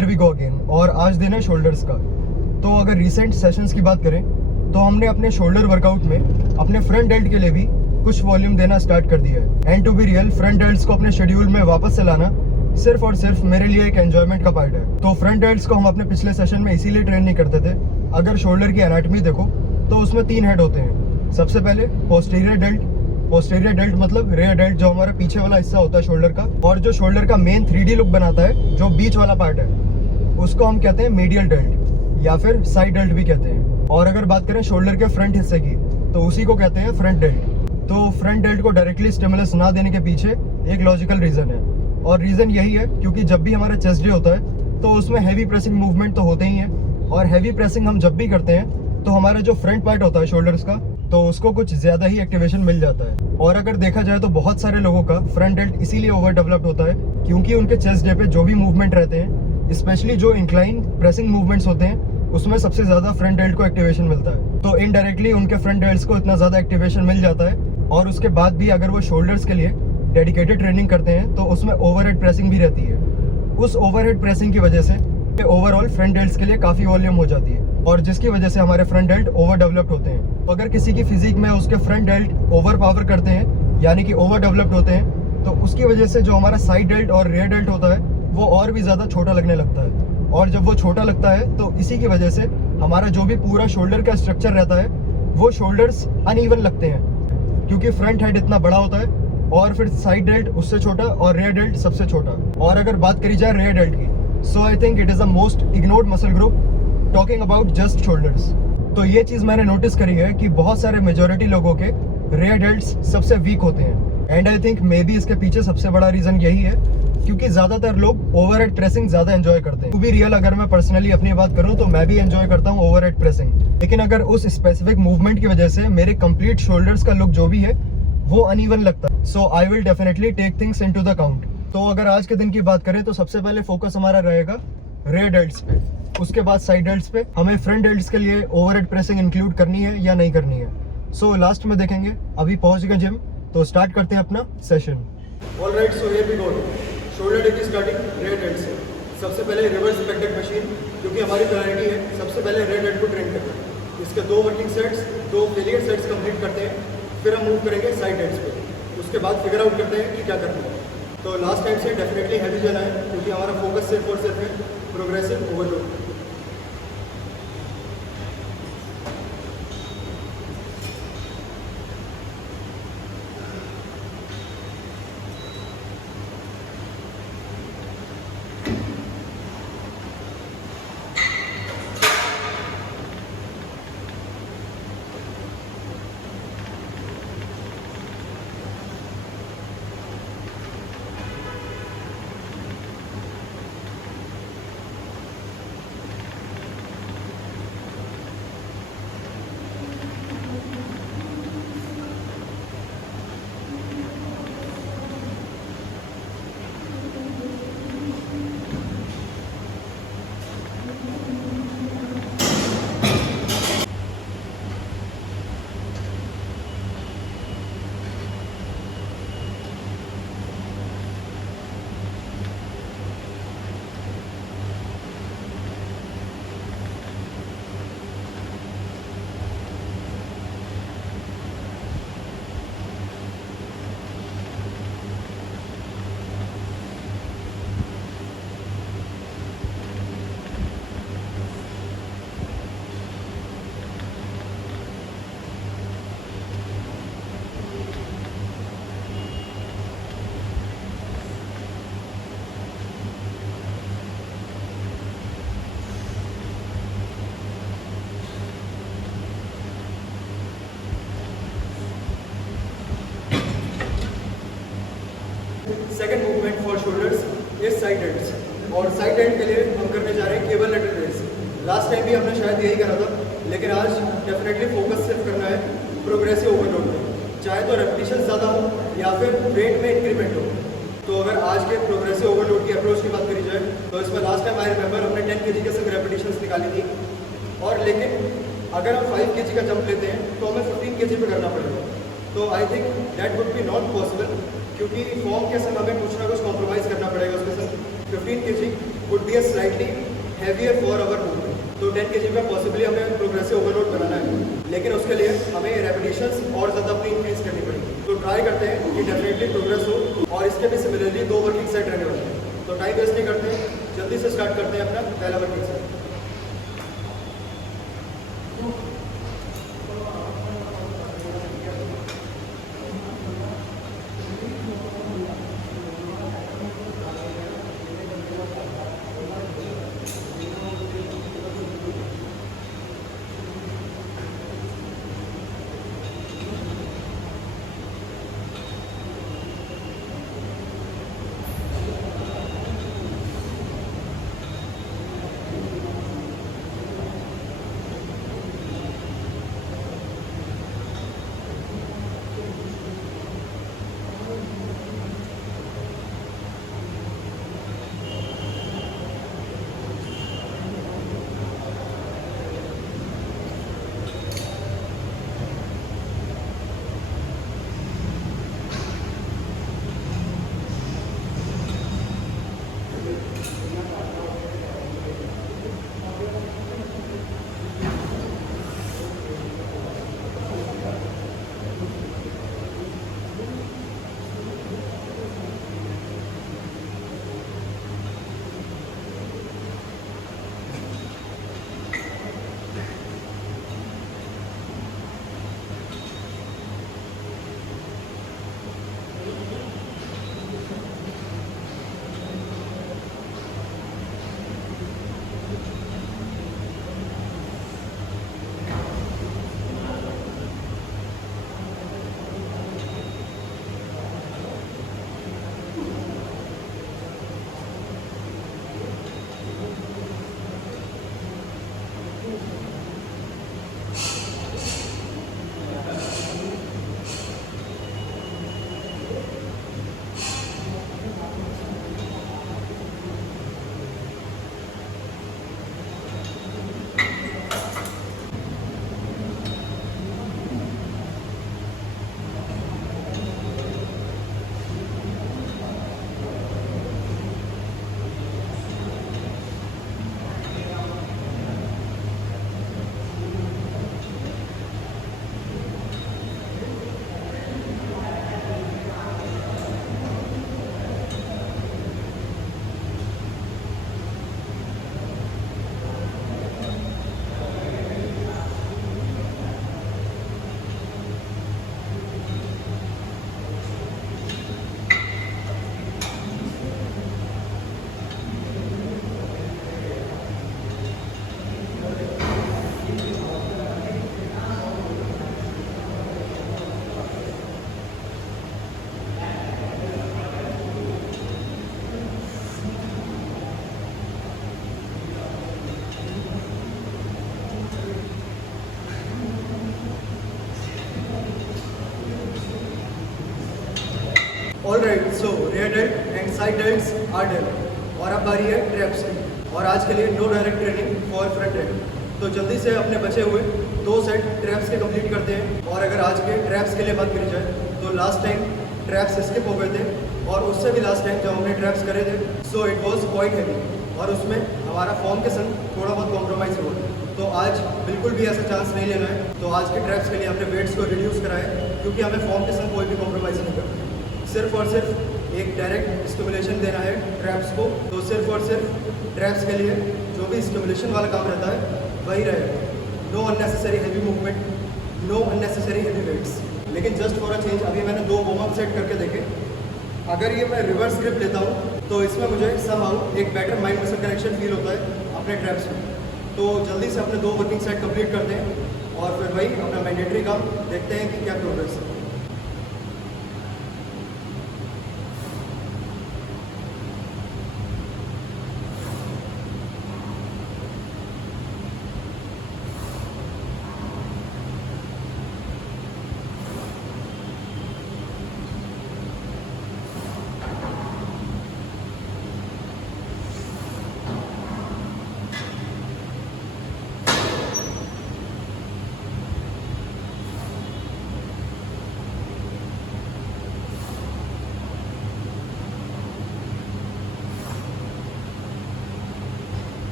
Here we go again. और आज दिन है शोल्डर्स का। तो अगर रिसेंट सेशंस की बात करें तो हमने अपने शोल्डर वर्कआउट में अपने फ्रंट डेल्ट के लिए भी कुछ वॉल्यूम देना स्टार्ट कर दिया है। And to be real, front delts को अपने शेड्यूल में वापस से लाना सिर्फ और सिर्फ मेरे लिए एक एंजॉयमेंट का पार्ट है। तो फ्रंट डेल्ट्स को हम अपने पिछले सेशन में इसीलिए ट्रेन नहीं करते थे। अगर शोल्डर की एनाटॉमी देखो तो उसमें 3 हेड होते हैं। सबसे पहले पोस्टीरियर डेल्ट। पोस्टीरियर डेल्ट मतलब रेयर डेल्ट, जो हमारा पीछे वाला हिस्सा होता है शोल्डर का, और जो शोल्डर का मेन 3D लुक बनाता है, जो बीच वाला पार्ट है, उसको हम कहते हैं मीडियल डेल्ट या फिर साइड डेल्ट भी कहते हैं। और अगर बात करें शोल्डर के फ्रंट हिस्से की तो उसी को कहते हैं फ्रंट डेल्ट। तो फ्रंट डेल्ट को डायरेक्टली स्टिमुलस ना देने के पीछे एक लॉजिकल रीजन है, और रीजन यही है क्योंकि जब भी हमारा चेस्ट डे होता है तो उसमें हैवी प्रेसिंग मूवमेंट तो होते ही है, और हैवी प्रेसिंग हम जब भी करते हैं तो हमारा जो फ्रंट पार्ट होता है शोल्डर्स का, तो उसको कुछ ज्यादा ही एक्टिवेशन मिल जाता है। और अगर देखा जाए तो बहुत सारे लोगों का फ्रंट डेल्ट इसीलिए ओवर डेवलप्ड होता है क्योंकि उनके चेस्ट डे पे जो भी मूवमेंट रहते हैं, स्पेशली जो इंक्लाइन प्रेसिंग मूवमेंट्स होते हैं, उसमें सबसे ज्यादा फ्रंट डेल्ट को एक्टिवेशन मिलता है। तो इनडायरेक्टली उनके फ्रंट डेल्ट्स को इतना ज्यादा एक्टिवेशन मिल जाता है, और उसके बाद भी अगर वो शोल्डर्स के लिए डेडिकेटेड ट्रेनिंग करते हैं तो उसमें ओवरहेड प्रेसिंग भी रहती है। उस ओवरहेड प्रेसिंग की वजह से ओवरऑल फ्रंट डेल्ट्स के लिए काफी वॉल्यूम हो जाती है, और जिसकी वजह से हमारे फ्रंट डेल्ट ओवर डेवलप्ड होते हैं। तो अगर किसी की फिजिक में उसके फ्रंट डेल्ट ओवर पावर करते हैं, यानी कि ओवर डेवलप्ड होते हैं, तो उसकी वजह से जो हमारा साइड डेल्ट और रेयर डेल्ट होता है वो और भी ज्यादा छोटा लगने लगता है। और जब वो छोटा लगता है तो इसी की वजह से हमारा जो भी पूरा शोल्डर का स्ट्रक्चर रहता है वो शोल्डर्स अनइवन लगते हैं, क्योंकि फ्रंट हेड इतना बड़ा होता है और फिर साइड डेल्ट उससे छोटा और रेयर डेल्ट सबसे छोटा। और अगर बात करी जाए रेयर डेल्ट की, so I think it is the most ignored muscle group talking about just shoulders. तो ये चीज मैंने नोटिस करी है कि बहुत सारे मेजोरिटी लोगों के रेयर डेल्ट्स सबसे वीक होते हैं। And I think may be इसके पीछे सबसे बड़ा रीजन यही है क्योंकि ज्यादातर लोग ओवरहेड प्रेसिंग ज्यादा एंजॉय करते हैं। टू बी रियल, अगर मैं पर्सनली अपनी बात करूं तो मैं भी एंजॉय करता हूं ओवरहेड प्रेसिंग, लेकिन अगर उस स्पेसिफिक मूवमेंट की वजह से मेरे कंप्लीट शोल्डर्स का लुक जो भी है वो अनइवन लगता है, so I will definitely take things into the count. तो अगर आज के दिन की बात करें तो सबसे पहले फोकस हमारा रहेगा रेयर डेल्ट्स पे, उसके बाद साइड डेल्ट्स पे। हमें फ्रंट डेल्ट्स के लिए ओवरहेड प्रेसिंग इंक्लूड करनी है या नहीं करनी है, सो लास्ट में देखेंगे। अभी पहुंच गए जिम, तो स्टार्ट करते हैं अपना session. Alright, so here we go. Shoulder day की स्टार्टिंग रेयर डेल्ट से। सबसे पहले रिवर्स बैक डेड मशीन, क्योंकि हमारी प्रायोरिटी है सबसे पहले रेयर डेल्ट को ट्रेन करना। इसके 2 working sets, 2 failure sets complete करते हैं, फिर हम मूव करेंगे साइड डेल्ट्स पे। उसके बाद फिगर आउट करते हैं कि क्या करना है। तो लास्ट टाइम से डेफिनेटली हैवी जाना है क्योंकि हमारा फोकस सिर्फ और सिर्फ है progressive overload. Second movement for shoulders is side delts, और साइड डेल्ट के लिए हम करने जा रहे हैं cable lateral raise. Last time भी हमने शायद यही करा था, लेकिन आज डेफिनेटली फोकस सिर्फ करना है प्रोग्रेसिव ओवरलोड में, चाहे तो रेपिटेशन ज़्यादा हो या फिर वेट में इंक्रीमेंट हो। तो अगर आज के प्रोग्रेसिव ओवरलोड की अप्रोच की बात करी जाए तो इसमें लास्ट टाइम आई रिमेंबर हमने 10 kg के सिर्फ रेपिटेशंस निकाली थी, और लेकिन अगर हम 5 kg का जंप लेते हैं तो हमें 15 kg पे करना पड़ेगा। तो I think that would be not possible, क्योंकि फॉर्म के संग हमें कुछ ना कुछ कॉम्प्रोमाइज़ करना पड़ेगा उसके संग। 15 kg would be a slightly heavier for our movement. तो 10 kg में पॉसिबली हमें प्रोग्रेसिव ओवरलोड बनाना है, लेकिन उसके लिए हमें रेपिटेशंस और ज़्यादा अपनी इंक्रीज करनी पड़ेगी। तो ट्राई करते हैं कि डेफिनेटली प्रोग्रेस हो, और इसके भी सिमिलरली 2 वर्किंग सेट रहने वाले हैं। तो टाइम वेस्ट नहीं करते हैं, जल्दी से स्टार्ट करते हैं अपना पहला working set. Alright, so rear delt and side delts are done, और अब बारी है ट्रैप्स की। और आज के लिए no direct training for front delt. तो जल्दी से अपने बचे हुए 2 सेट ट्रैप्स के कंप्लीट करते हैं। और अगर आज के ट्रैप्स के लिए बात करी जाए तो लास्ट टाइम ट्रैप्स स्किप हो गए थे, और उससे भी लास्ट टाइम जब हमने ट्रैप्स करे थे so it was quite heavy, और उसमें हमारा फॉर्म के संग थोड़ा बहुत कॉम्प्रोमाइज़ हुआ। तो आज बिल्कुल भी ऐसा चांस नहीं लेना है। तो आज के ट्रैप्स के लिए हमने वेट्स को रिड्यूस करा है, क्योंकि हमें फॉर्म के संग कोई भी कॉम्प्रोमाइज़ नहीं करना, सिर्फ और सिर्फ एक डायरेक्ट स्टिमुलेशन देना है ट्रैप्स को। तो सिर्फ और सिर्फ ट्रैप्स के लिए जो भी स्टिमुलेशन वाला काम रहता है वही रहेगा। No unnecessary heavy movement, no unnecessary heavy weights. लेकिन जस्ट फॉर अ चेंज अभी मैंने 2 वार्म अप सेट करके देखे। अगर ये मैं रिवर्स ग्रिप लेता हूँ तो इसमें मुझे समहाउ एक better mind muscle connection feel होता है अपने ट्रैप्स में। तो जल्दी से अपने 2 वर्किंग सेट कंप्लीट करते हैं, और फिर वही अपना मैंडेटरी काम देखते हैं कि क्या प्रोग्रेस है।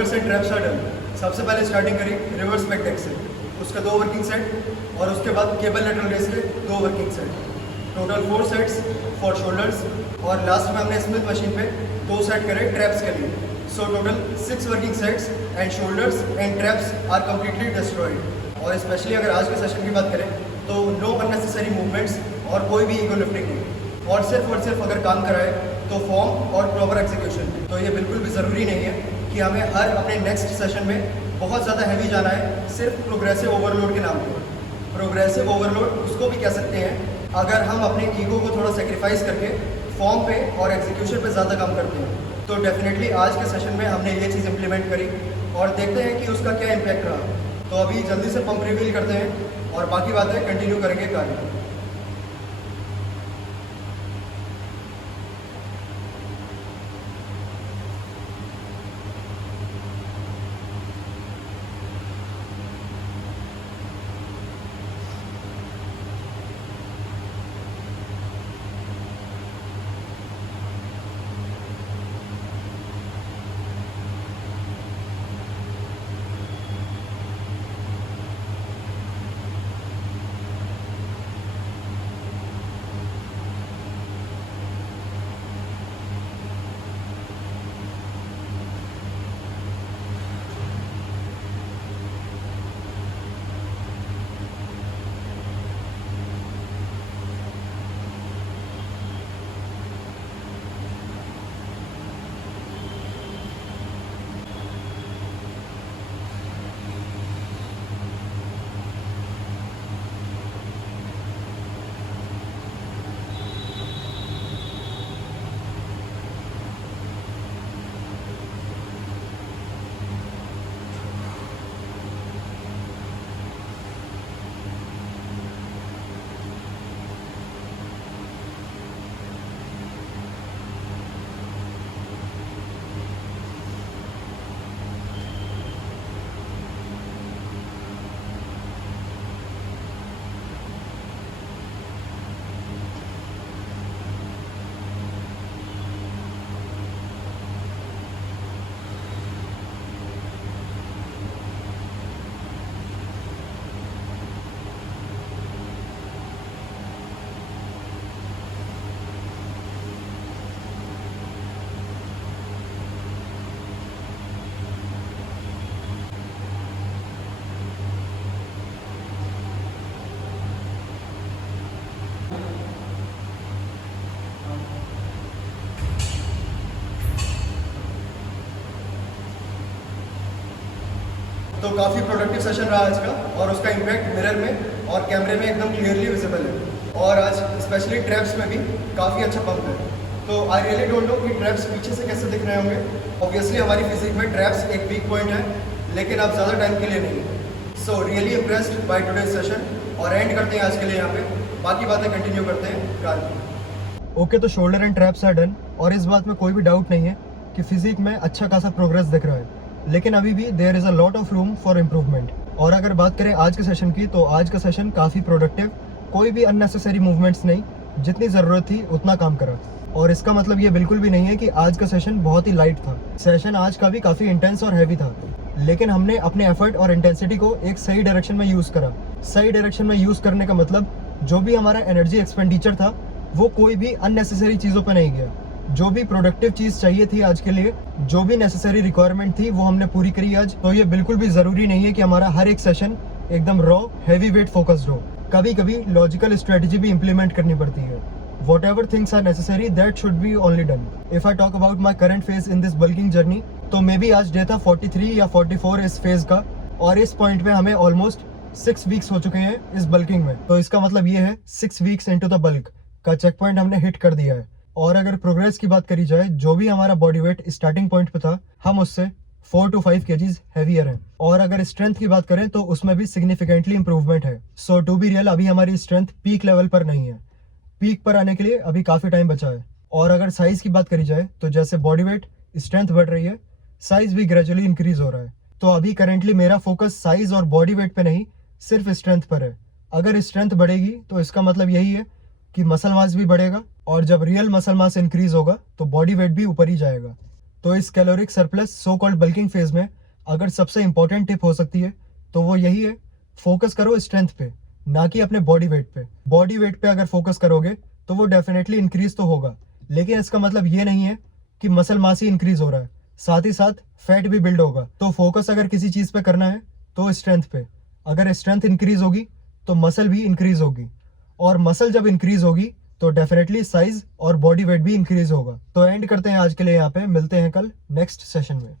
Shoulders and traps are done, सबसे पहले स्टार्टिंग करी रिवर्स बैक डेक से, उसका 2 वर्किंग सेट और उसके बाद केबल लेटरल रेस के 2 working set, total 4 sets for shoulders. और लास्ट में हमने स्मिथ मशीन पे 2 सेट करे ट्रैप्स के लिए। So total 6 working sets and shoulders and traps are completely destroyed. और स्पेशली अगर आज के सेशन की बात करें तो नो अननेसेसरी मूवमेंट्स और कोई भी ईगो लिफ्टिंग नहीं, और सिर्फ अगर काम कराए तो फॉर्म और प्रॉपर एग्जीक्यूशन। तो ये बिल्कुल भी ज़रूरी नहीं है कि हमें हर अपने नेक्स्ट सेशन में बहुत ज़्यादा हैवी जाना है सिर्फ प्रोग्रेसिव ओवरलोड के नाम पर। प्रोग्रेसिव ओवरलोड उसको भी कह सकते हैं अगर हम अपने ईगो को थोड़ा सेक्रीफाइस करके फॉर्म पे और एग्जीक्यूशन पे ज़्यादा काम करते हैं। तो डेफिनेटली आज के सेशन में हमने ये चीज़ इम्प्लीमेंट करी और देखते हैं कि उसका क्या इम्पैक्ट रहा। तो अभी जल्दी से पंप रिवील करते हैं और बाकी बातें कंटिन्यू करेंगे कार्य। तो काफ़ी प्रोडक्टिव सेशन रहा आज का और उसका इम्पैक्ट मिरर में और कैमरे में एकदम क्लियरली विजिबल है। और आज स्पेशली ट्रैप्स में भी काफ़ी अच्छा पंप है। तो आई रियली डोंट नो कि ट्रैप्स पीछे से कैसे दिख रहे होंगे। ऑब्वियसली हमारी फिजिक में ट्रैप्स एक वीक पॉइंट है, लेकिन अब ज़्यादा टाइम के लिए नहीं। So really impressed by today's session और एंड करते हैं आज के लिए यहाँ पे, बाकी बातें कंटिन्यू करते हैं कल। ओके, तो shoulder and traps are done और इस बात में कोई भी डाउट नहीं है कि फिजिक में अच्छा खासा प्रोग्रेस दिख रहा है, लेकिन अभी भी there is a lot of room for improvement. और अगर बात करें आज के सेशन की, तो आज का सेशन काफ़ी प्रोडक्टिव, कोई भी अननेसेसरी मूवमेंट्स नहीं, जितनी ज़रूरत थी उतना काम करा। और इसका मतलब ये बिल्कुल भी नहीं है कि आज का सेशन बहुत ही लाइट था। सेशन आज का भी काफ़ी इंटेंस और हैवी था, लेकिन हमने अपने एफर्ट और इंटेंसिटी को एक सही डायरेक्शन में यूज़ करा। सही डायरेक्शन में यूज़ करने का मतलब जो भी हमारा एनर्जी एक्सपेंडिचर था वो कोई भी अननेसेसरी चीज़ों पर नहीं गया। जो भी प्रोडक्टिव चीज़ चाहिए थी आज के लिए, जो भी नेसेसरी रिक्वायरमेंट थी वो हमने पूरी करी आज। तो ये बिल्कुल भी ज़रूरी नहीं है कि हमारा हर एक सेशन एकदम रॉ हैवी वेट फोकस्ड हो। कभी कभी लॉजिकल स्ट्रेटजी भी इम्प्लीमेंट करनी पड़ती है। Whatever things are necessary, that should be only done. If I talk about my current phase in this bulking journey, तो मे बी आज डे था 43 या 44 इस फेज का, और इस पॉइंट पे हमें ऑलमोस्ट 6 वीक्स हो चुके हैं इस बल्किंग में। तो इसका मतलब ये है 6 वीक्स इनटू द बल्क का चेक पॉइंट हमने हिट कर दिया है। और अगर प्रोग्रेस की बात करी जाए, जो भी हमारा बॉडी वेट स्टार्टिंग पॉइंट पे था, हम उससे 4 to 5 kgs हैवियर हैं। और अगर स्ट्रेंथ की बात करें तो उसमें भी सिग्निफिकेंटली इंप्रूवमेंट है। सो टू बी रियल, अभी हमारी स्ट्रेंथ पीक लेवल पर नहीं है, पीक पर आने के लिए अभी काफ़ी टाइम बचा है। और अगर साइज़ की बात करी जाए तो जैसे बॉडी वेट स्ट्रेंथ बढ़ रही है, साइज़ भी ग्रेजुअली इंक्रीज हो रहा है। तो अभी करेंटली मेरा फोकस साइज़ और बॉडी वेट पे नहीं, सिर्फ स्ट्रेंथ पर है। अगर स्ट्रेंथ बढ़ेगी तो इसका मतलब यही है कि मसल मास भी बढ़ेगा, और जब रियल मसल मास इंक्रीज होगा तो बॉडी वेट भी ऊपर ही जाएगा। तो इस caloric surplus so called bulking phase में अगर सबसे इंपॉर्टेंट टिप हो सकती है तो वो यही है, फोकस करो स्ट्रेंथ पे, ना कि अपने बॉडी वेट पे। बॉडी वेट पे अगर फोकस करोगे तो वो डेफिनेटली इंक्रीज तो होगा, लेकिन इसका मतलब ये नहीं है कि मसल मास ही इंक्रीज हो रहा है, साथ ही साथ फैट भी बिल्ड होगा। तो फोकस अगर किसी चीज पे करना है तो स्ट्रेंथ पे। अगर स्ट्रेंथ इंक्रीज होगी तो मसल भी इंक्रीज होगी, और मसल जब इंक्रीज होगी तो डेफिनेटली साइज और बॉडी वेट भी इंक्रीज होगा। तो एंड करते हैं आज के लिए यहाँ पे, मिलते हैं कल नेक्स्ट सेशन में।